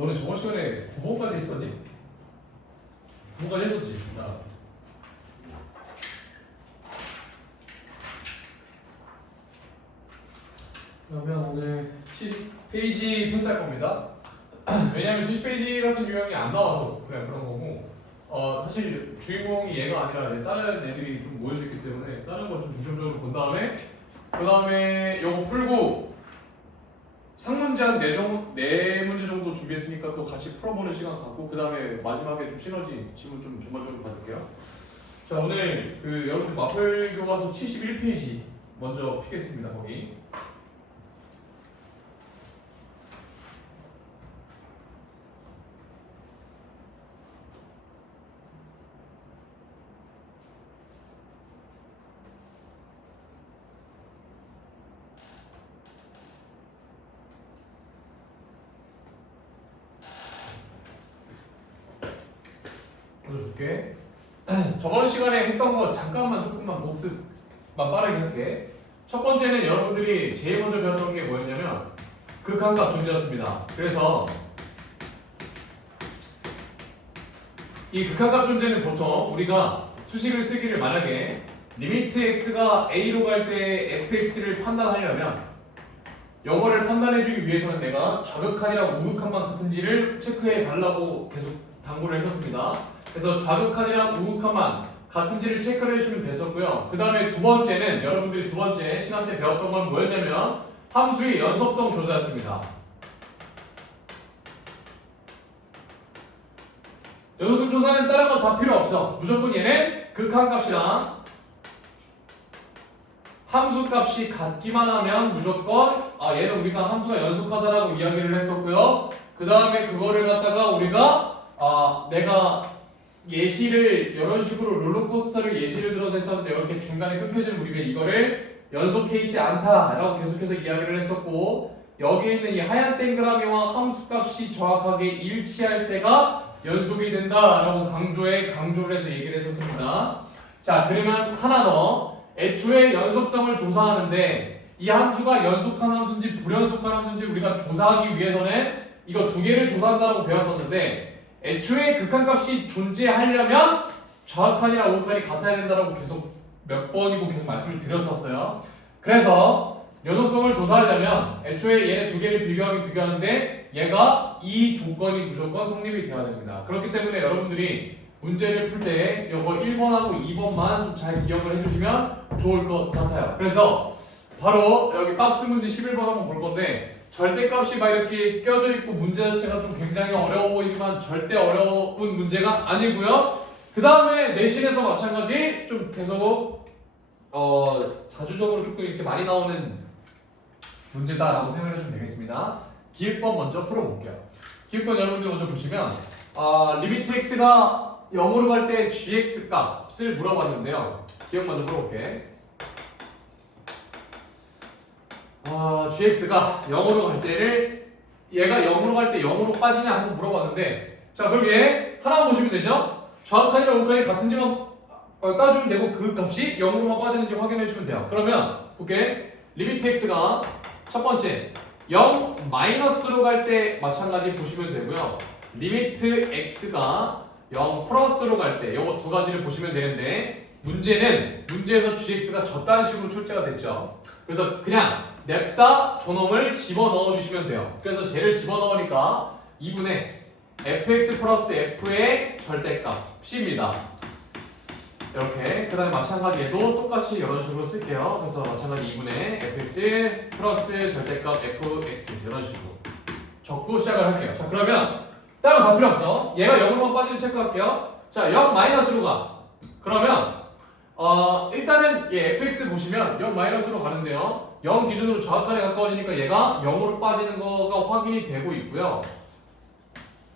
너네 저번 시간에 9번까지 했었니? 9번까지 했었지? 그러면 오늘 70페이지 패스할 겁니다. 왜냐면 70페이지 같은 유형이 안 나와서 그냥 그런 거고 사실 주인공이 얘가 아니라 다른 애들이 좀 모여져 있기 때문에 다른 거 좀 중점적으로 본 다음에 그 다음에 요거 풀고 상문제 한 4문제 정도 준비했으니까 그거 같이 풀어보는 시간 갖고 그 다음에 마지막에 좀 시너지 질문 좀 전반적으로 받을게요. 자 오늘 그 여러분들 마플 교과서 71페이지 먼저 피겠습니다. 거기 먼저 볼게. 저번 시간에 했던 거 잠깐만 조금만 복습만 빠르게 할게. 첫 번째는 여러분들이 제일 먼저 배웠던 게 뭐였냐면 극한값 존재였습니다. 그래서 이 극한값 존재는 보통 우리가 수식을 쓰기를 만약에 리미트 x가 a로 갈 때 fx를 판단하려면 요거를 판단해주기 위해서는 내가 좌극한이랑 우극한만 같은지를 체크해 달라고 계속 당부를 했었습니다. 그래서 좌극한이랑 우극한만 같은지를 체크를 해주면 됐었고요. 그 다음에 두 번째는 여러분들이 두 번째 시간 때 배웠던 건 뭐였냐면 함수의 연속성 조사였습니다. 연속성 조사는 다른 건 다 필요 없어. 무조건 얘는 극한값이랑 함수값이 같기만 하면 무조건 얘는 우리가 함수가 연속하다라고 이야기를 했었고요. 그 다음에 그거를 갖다가 우리가 내가 예시를 이런 식으로 롤러코스터를 예시를 들어서 했었는데 이렇게 중간에 끊겨지는 우리가 이거를 연속해 있지 않다라고 계속해서 이야기를 했었고 여기에 있는 이 하얀 동그라미와 함수값이 정확하게 일치할 때가 연속이 된다라고 강조를 해서 얘기를 했었습니다. 자 그러면 하나 더 애초에 연속성을 조사하는데 이 함수가 연속한 함수인지 불연속한 함수인지 우리가 조사하기 위해서는 이거 두 개를 조사한다고 배웠었는데 애초에 극한값이 존재하려면 좌극한이랑 우극한이 같아야 된다고 계속 몇 번이고 계속 말씀을 드렸었어요. 그래서 연속성을 조사하려면 애초에 얘네 두 개를 비교하는데 얘가 이 조건이 무조건 성립이 되어야 됩니다. 그렇기 때문에 여러분들이 문제를 풀 때 이거 1번하고 2번만 좀 잘 기억을 해주시면 좋을 것 같아요. 그래서 바로 여기 박스 문제 11번 한번 볼 건데 절대값이 막 이렇게 껴져 있고 문제 자체가 좀 굉장히 어려워 보이지만 절대 어려운 문제가 아니고요. 그 다음에 내신에서 마찬가지 좀 계속 자주적으로 조금 이렇게 많이 나오는 문제다라고 생각해 주시면 되겠습니다. 기획번 먼저 풀어볼게요. 기획번 여러분들 먼저 보시면 리미트 x가 0으로 갈 때 gx 값을 물어봤는데요. 기억 먼저 풀어볼게. gx가 0으로 갈 때를 얘가 0으로 갈 때 0으로 빠지냐 한번 물어봤는데 자 그럼 얘 하나 보시면 되죠? 좌극한이랑 우극한이 같은지만 따주면 되고 그 값이 0으로만 빠지는지 확인해 주시면 돼요. 그러면 볼게. 리미트 x가 첫 번째 0 마이너스로 갈 때 마찬가지 보시면 되고요. 리미트 x가 0 플러스로 갈 때 요거 두 가지를 보시면 되는데 문제에서 gx가 저딴 식으로 출제가 됐죠. 그래서 그냥 냅다 저놈을 집어넣어 주시면 돼요. 그래서 쟤를 집어넣으니까 2분의 fx 플러스 f의 절대값 c입니다. 이렇게 그 다음에 마찬가지 얘도 똑같이 이런 식으로 쓸게요. 그래서 마찬가지 2분의 fx 플러스 절대값 fx 이런 식으로 적고 시작을 할게요. 자 그러면 다른 거 다 필요 없어. 얘가 0으로만 빠지는 체크할게요. 자 0 마이너스로 가. 그러면 일단은 얘 fx 보시면 0 마이너스로 가는데요. 0 기준으로 좌극한에 가까워지니까 얘가 0으로 빠지는 거가 확인이 되고 있고요.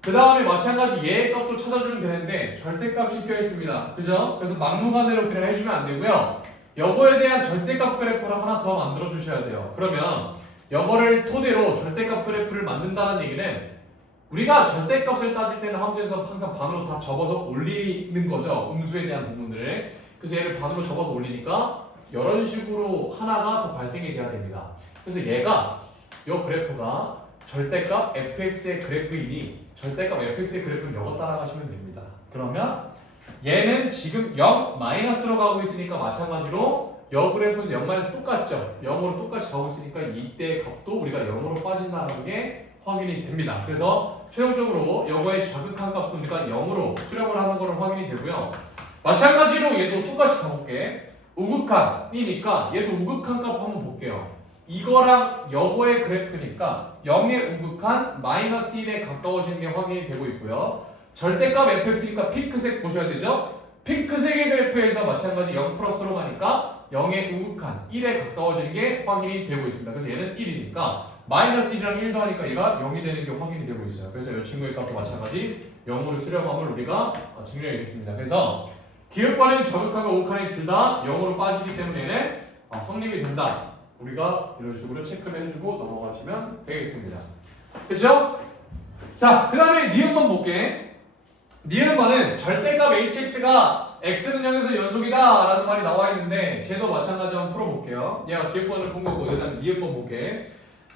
그 다음에 마찬가지 얘의 값도 찾아주면 되는데 절대값이 껴있습니다. 그죠? 그래서 막무가내로 그냥 해주면 안 되고요. 요거에 대한 절대값 그래프를 하나 더 만들어 주셔야 돼요. 그러면 요거를 토대로 절대값 그래프를 만든다는 얘기는 우리가 절대값을 따질 때는 함수에서 항상 반으로 다 접어서 올리는 거죠. 음수에 대한 부분들을. 그래서 얘를 반으로 접어서 올리니까 이런 식으로 하나가 더 발생이 돼야 됩니다. 그래서 얘가 이 그래프가 절대값 fx의 그래프이니 절대값 fx의 그래프는 이거 따라가시면 됩니다. 그러면 얘는 지금 0 마이너스로 가고 있으니까 마찬가지로 여 그래프에서 0 마이너스 똑같죠. 0으로 똑같이 가고 있으니까 이때의 값도 우리가 0으로 빠진다는 게 확인이 됩니다. 그래서 최종적으로 요거의 좌극한 값은 우리가 0으로 수렴을 하는 거는 확인이 되고요. 마찬가지로 얘도 똑같이 가볼게. 우극한이니까 얘도 우극한 값 한번 볼게요. 이거랑 요거의 그래프니까 0의 우극한 마이너스 1에 가까워지는 게 확인이 되고 있고요. 절대값 fx니까 핑크색 보셔야 되죠? 핑크색의 그래프에서 마찬가지 0 플러스로 가니까 0의 우극한 1에 가까워지는 게 확인이 되고 있습니다. 그래서 얘는 1이니까 마이너스 1이랑 1 더하니까 얘가 0이 되는 게 확인이 되고 있어요. 그래서 이 친구의 값도 마찬가지 0으로 수렴함을 우리가 증명해야겠습니다. 그래서 기울과는 저극한과 우극한이 둘 다 0으로 빠지기 때문에 성립이 된다. 우리가 이런 식으로 체크를 해주고 넘어가시면 되겠습니다. 그렇죠? 자, 그 다음에 니은번 볼게. 니은번은 절대값 hx가 x는 0에서 연속이다 라는 말이 나와 있는데 쟤도 마찬가지 한번 풀어볼게요. 얘가 기억번을 푼 거고 일단 니은번 볼게.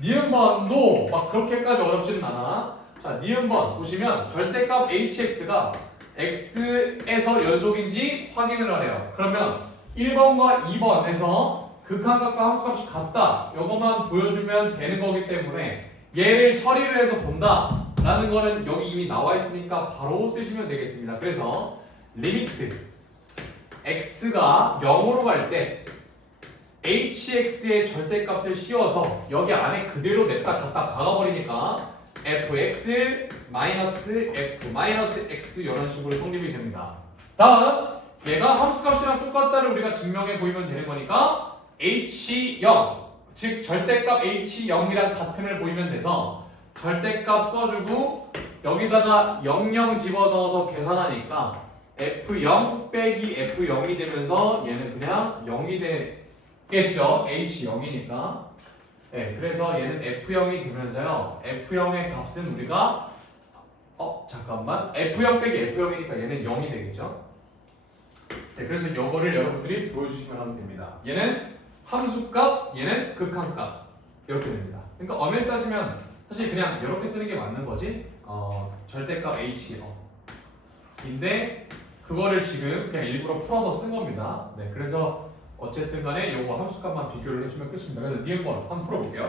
니은번도 막 그렇게까지 어렵지는 않아. 자, 니은번 보시면 절대값 hx가 x에서 연속인지 확인을 하래요. 그러면 1번과 2번에서 극한값과 함수값이 같다. 요것만 보여주면 되는 거기 때문에 얘를 처리를 해서 본다 라는 거는 여기 이미 나와 있으니까 바로 쓰시면 되겠습니다. 그래서 리미트 x가 0으로 갈 때 hx의 절대값을 씌워서 여기 안에 그대로 냈다 갖다 박아버리니까 fx 마이너스 f 마이너스 x 이런 식으로 성립이 됩니다. 다음 얘가 함수값이랑 똑같다를 우리가 증명해 보이면 되는 거니까 h0 즉 절대값 h0이랑 같음을 보이면 돼서 절대값 써주고 여기다가 00 집어넣어서 계산하니까 f0 빼기 f0이 되면서 얘는 그냥 0이 되겠죠. h0이니까. 네, 그래서 얘는 f0이 되면서요. f0의 값은 우리가 잠깐만 f0 빼기 f0이니까 얘는 0이 되겠죠. 네, 그래서 이거를 여러분들이 보여주시면 하면 됩니다. 얘는 함수값, 얘는 극한값 이렇게 됩니다. 그러니까 엄연히 따지면 사실 그냥 이렇게 쓰는 게 맞는 거지. 절대값 h인데 그거를 지금 그냥 일부러 풀어서 쓴 겁니다. 네, 그래서 어쨌든 간에 요거 함수값만 비교를 해주면 끝입니다. 그래서 니은번 한번 풀어볼게요.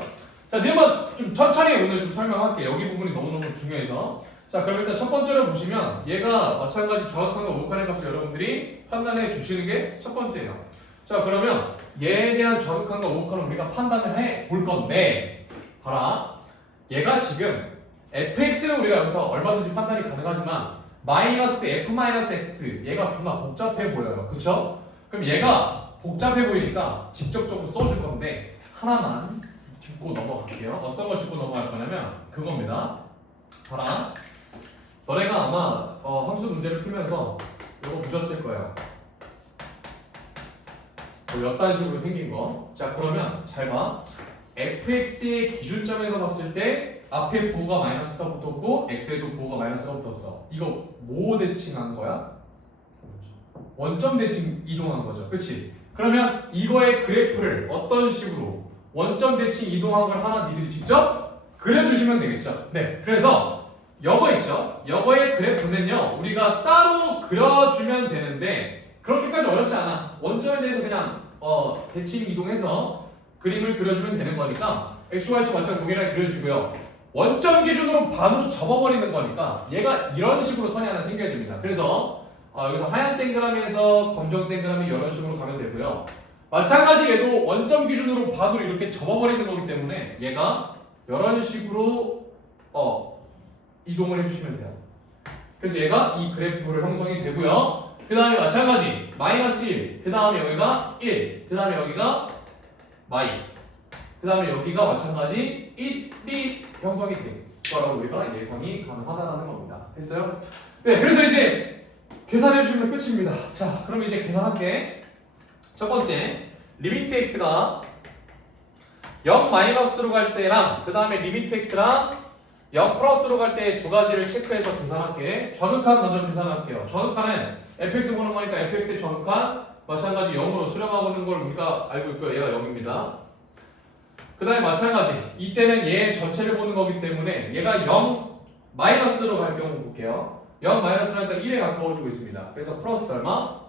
자, 니은번 좀 천천히 오늘 좀 설명할게요. 여기 부분이 너무너무 중요해서. 자, 그럼 일단 첫 번째로 보시면 얘가 마찬가지 좌극한과 우극한의 값을 여러분들이 판단해 주시는 게 첫 번째예요. 자, 그러면 얘에 대한 좌극한과 우극한을 우리가 판단을 해 볼 건데 봐라. 얘가 지금 fx는 우리가 여기서 얼마든지 판단이 가능하지만 마이너스 f 마이너스 x 얘가 존나 복잡해 보여요. 그쵸? 그럼 얘가 복잡해 보이니까 직접적으로 써줄 건데 하나만 짚고 넘어갈게요. 어떤 걸 짚고 넘어갈 거냐면 그겁니다. 봐라. 너네가 아마 함수 문제를 풀면서 이거 보셨을 거예요. 이딴 식으로 생긴 거. 자, 그러면 잘 봐. fx의 기준점에서 봤을 때 앞에 부호가 마이너스가 붙었고 x에도 부호가 마이너스가 붙었어. 이거 뭐 대칭한 거야? 원점 대칭 이동한 거죠. 그치? 그러면 이거의 그래프를 어떤 식으로 원점 대칭 이동한 걸 하나 니들이 직접 그려주시면 되겠죠. 네, 그래서 여거 있죠? 여거의 그래프는요 우리가 따로 그려주면 되는데 그렇게까지 어렵지 않아. 원점에 대해서 그냥 대칭 이동해서 그림을 그려주면 되는 거니까 xy축 완전 동일하게 그려주고요. 원점 기준으로 반으로 접어버리는 거니까 얘가 이런 식으로 선이 하나 생겨야 됩니다. 그래서 여기서 하얀 동그라미에서 검정 동그라미 이런 식으로 가면 되고요. 마찬가지 얘도 원점 기준으로 반으로 이렇게 접어버리는 거기 때문에 얘가 이런 식으로 이동을 해주시면 돼요. 그래서 얘가 이 그래프를 형성이 되고요. 그 다음에 마찬가지 마이너스 1, 그 다음에 여기가 1, 그 다음에 여기가 마이, 그 다음에 여기가 마찬가지 1이 형성이 될 거라고 우리가 예상이 가능하다는 겁니다. 됐어요? 네, 그래서 이제 계산해 주시면 끝입니다. 자, 그럼 이제 계산할게. 첫 번째, 리미트 x가 0 마이너스로 갈 때랑 그 다음에 리미트 x랑 0 플러스로 갈 때 두 가지를 체크해서 계산할게. 좌극한 먼저 계산할게요. 좌극한은 fx 보는 거니까 fx의 좌극한 마찬가지 0으로 수렴하고 있는 걸 우리가 알고 있고요. 얘가 0입니다. 그 다음에 마찬가지 이때는 얘 전체를 보는 거기 때문에 얘가 0 마이너스로 갈 경우 볼게요. 0 마이너스라니까 1에 가까워지고 있습니다. 그래서 플러스 얼마?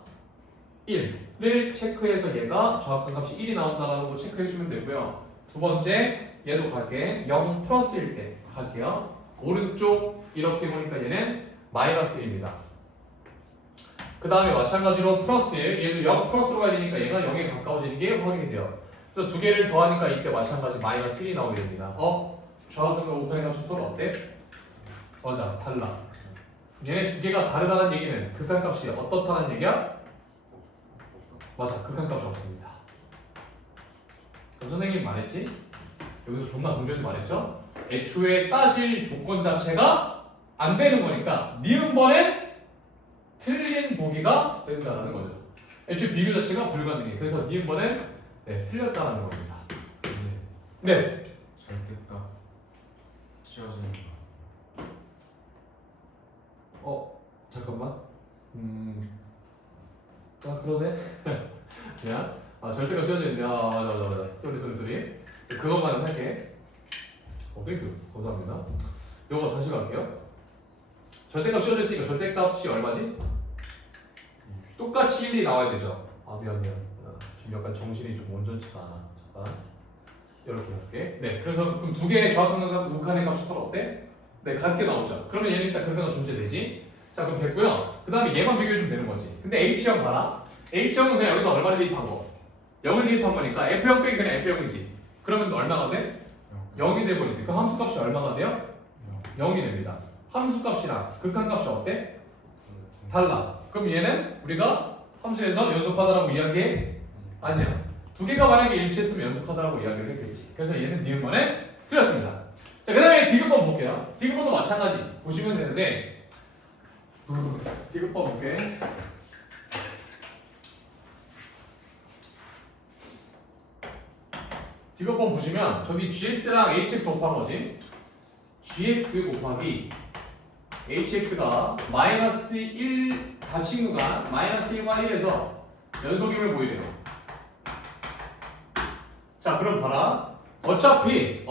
1을 체크해서 얘가 정확한 값이 1이 나온다는 거 체크해 주면 되고요. 두 번째 얘도 갈게. 0 플러스일 때 갈게요. 오른쪽 이렇게 보니까 얘는 마이너스 1입니다. 그 다음에 마찬가지로 플러스 1, 얘도 0 플러스로 가야 되니까 얘가 0에 가까워지는 게 확인이 돼요. 또 두 개를 더하니까 이때 마찬가지 마이너스 1이 나오게 됩니다. 좌우등과 우편의 값이 서로 어때? 맞아, 달라. 얘네 두 개가 다르다는 얘기는 극한값이 어떻다는 얘기야? 맞아, 극한값이 없습니다. 그럼 선생님이 말했지? 여기서 존나 강조해서 말했죠? 애초에 따질 조건 자체가 안 되는 거니까 니은번엔 틀린 보기가 된다는 거죠. 애초에 비교 자체가 불가능해. 그래서 니은번엔 틀렸다는 겁니다. 네. 절대값 지어지는 잠깐만. 그러네. 야, 절대값 씌워져 있네. 맞아. 쏘리. 그것만 할게. 땡큐. 감사합니다. 요거 다시 갈게요. 절대값 씌워져 있으니까 절대값이 얼마지? 똑같이 1이 나와야 되죠. 미안. 지금 약간 정신이 좀 온전치가 않아. 잠깐. 이렇게 할게. 네, 그래서 그럼 두 개의 정확한 극한의 값이 서로 어때? 네, 같게 나오죠. 그러면 얘는 일단 극한가 존재되지. 자, 그럼 됐고요. 그 다음에 얘만 비교해주면 되는 거지. 근데 H형 봐라. H형은 그냥 여기다 얼마를 대입한 거? 0을 대입한 거니까 F형 빼기 그냥 F형이지. 그러면 얼마가 돼? 0이 돼버리지. 그 함수값이 얼마가 돼요? 0이 됩니다. 함수값이랑 극한값이 어때? 달라. 그럼 얘는 우리가 함수에서 연속하다라고 이야기해? 아니야. 두 개가 만약에 일치했으면 연속하다라고 이야기를 했겠지. 그래서 얘는 니은번에 틀렸습니다. 자, 그 다음에 디귿번 볼게요. 디귿번도 마찬가지 보시면 되는데 디귿번 볼게. 디귿번 보시면 저기 gx랑 hx 곱한 거지. gx 곱하기 hx가 마이너스 1 닫힌 구간 마이너스 1과 1에서 연속임을 보이래요. 자, 그럼 봐라. 어차피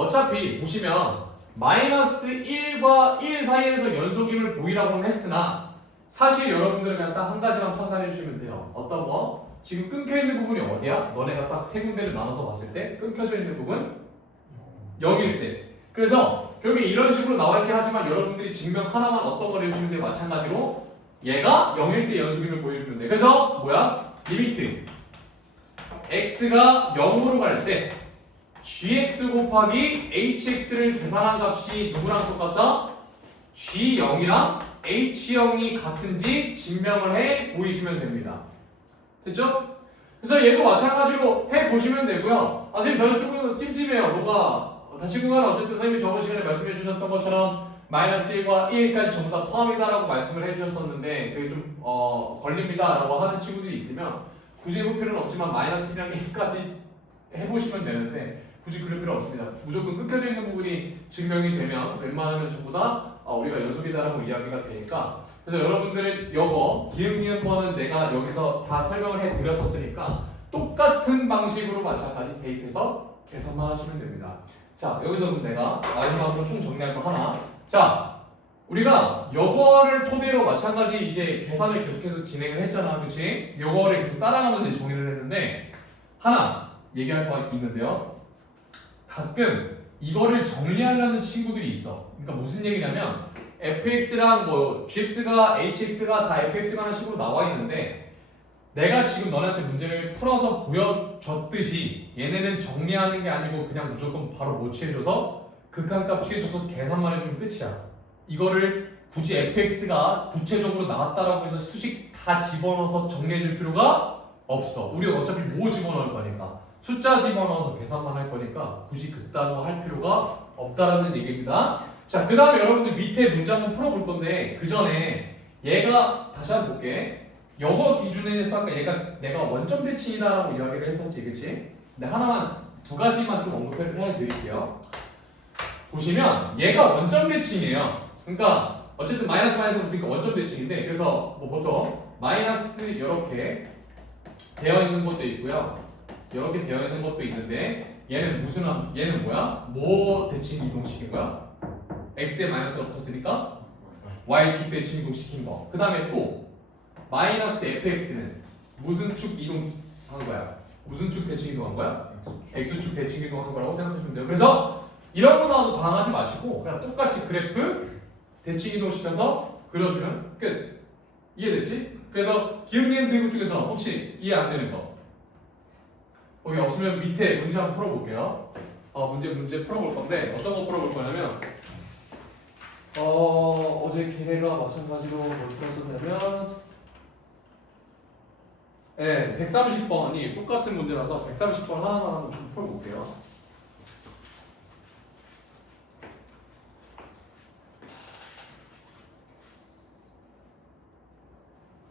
보시면 마이너스 1과 1 사이에서 연속임을 보이라고는 했으나 사실 여러분들은 그냥 딱 한 가지만 판단해 주시면 돼요. 어떤 거? 지금 끊겨 있는 부분이 어디야? 너네가 딱 세 군데를 나눠서 봤을 때 끊겨져 있는 부분 0일 때. 그래서 결국에 이런 식으로 나와 있긴 하지만 여러분들이 증명 하나만 어떤 걸 해주시면 돼요? 마찬가지로 얘가 0일 때 연속임을 보여주면 돼. 그래서 뭐야? 리미트 x가 0으로 갈 때 gx 곱하기 hx를 계산한 값이 누구랑 똑같다? g0이랑 h0이 같은지 증명을 해 보이시면 됩니다. 됐죠? 그래서 얘도 마찬가지로 해 보시면 되고요. 선생님 저는 조금 찜찜해요. 뭐가 다시금간 어쨌든 선생님이 저번 시간에 말씀해 주셨던 것처럼 마이너스 1과 1까지 전부 다 포함이다라고 말씀을 해주셨었는데 그게 좀 걸립니다라고 하는 친구들이 있으면 굳이 해볼 필요는 없지만 마이너스 1이랑 1까지 해보시면 되는데 굳이 그럴 필요 없습니다. 무조건 끊겨져 있는 부분이 증명이 되면 웬만하면 전부 다 우리가 연속이다라고 이야기가 되니까 그래서 여러분들은 요거 기흥이은번은 내가 여기서 다 설명을 해드렸었으니까 똑같은 방식으로 마찬가지 대입해서 계산만 하시면 됩니다. 자, 여기서 내가 마지막으로 총 정리할 거 하나. 자, 우리가 요거를 토대로 마찬가지 이제 계산을 계속해서 진행을 했잖아, 그렇지? 요거를 계속 따라가면서 이제 정리를 했는데 하나 얘기할 거 있는데요. 가끔 이거를 정리하려는 친구들이 있어. 그러니까 무슨 얘기냐면 fx랑 뭐 gx가 hx가 다 fx라는 식으로 나와 있는데 내가 지금 너네한테 문제를 풀어서 보여줬듯이 얘네는 정리하는 게 아니고 그냥 무조건 바로 못 취해줘서 극한값 취해줘서 계산만 해주면 끝이야. 이거를 굳이 fx가 구체적으로 나왔다라고 해서 수식 다 집어넣어서 정리해줄 필요가 없어. 우리가 어차피 뭐 집어넣을 거니까 숫자 집어넣어서 계산만 할 거니까 굳이 그따로 할 필요가 없다라는 얘기입니다. 자, 그 다음에 여러분들 밑에 문제 한번 풀어볼 건데 그 전에 얘가 다시 한번 볼게. 요거 기준에서 아까 얘가 내가 원점 대칭이다라고 이야기를 했었지, 그치? 근데 하나만 두 가지만 좀 언급을 해드릴게요. 보시면 얘가 원점 대칭이에요. 그러니까 어쨌든 마이너스 붙으니까 원점 대칭인데 그래서 뭐 보통 마이너스 이렇게 되어 있는 것도 있고요. 이렇게 되어 있는 것도 있는데 얘는 무슨 얘는 뭐야? 뭐 대칭 이동시킨 거야? x에 마이너스가 붙었으니까 y축 대칭 이동시킨 거. 그 다음에 또 마이너스 fx는 무슨 축 이동한 거야? 무슨 축 대칭 이동한 거야? x축 대칭 이동하는 거라고 생각하시면 돼요. 그래서 이런 거 나와도 당하지 마시고 그냥 똑같이 그래프 대칭 이동시켜서 그려주면 끝. 이해됐지? 그래서 기울기는 대구 쪽에서 혹시 이해 안 되는 거 거기 없으면 밑에 문제 한번 풀어볼게요. 문제 풀어볼 건데 어떤 거 풀어볼 거냐면 어제 걔가 마찬가지로 뭘 풀었었냐면 130번이 똑같은 문제라서 130번 하나만 좀 풀어볼게요.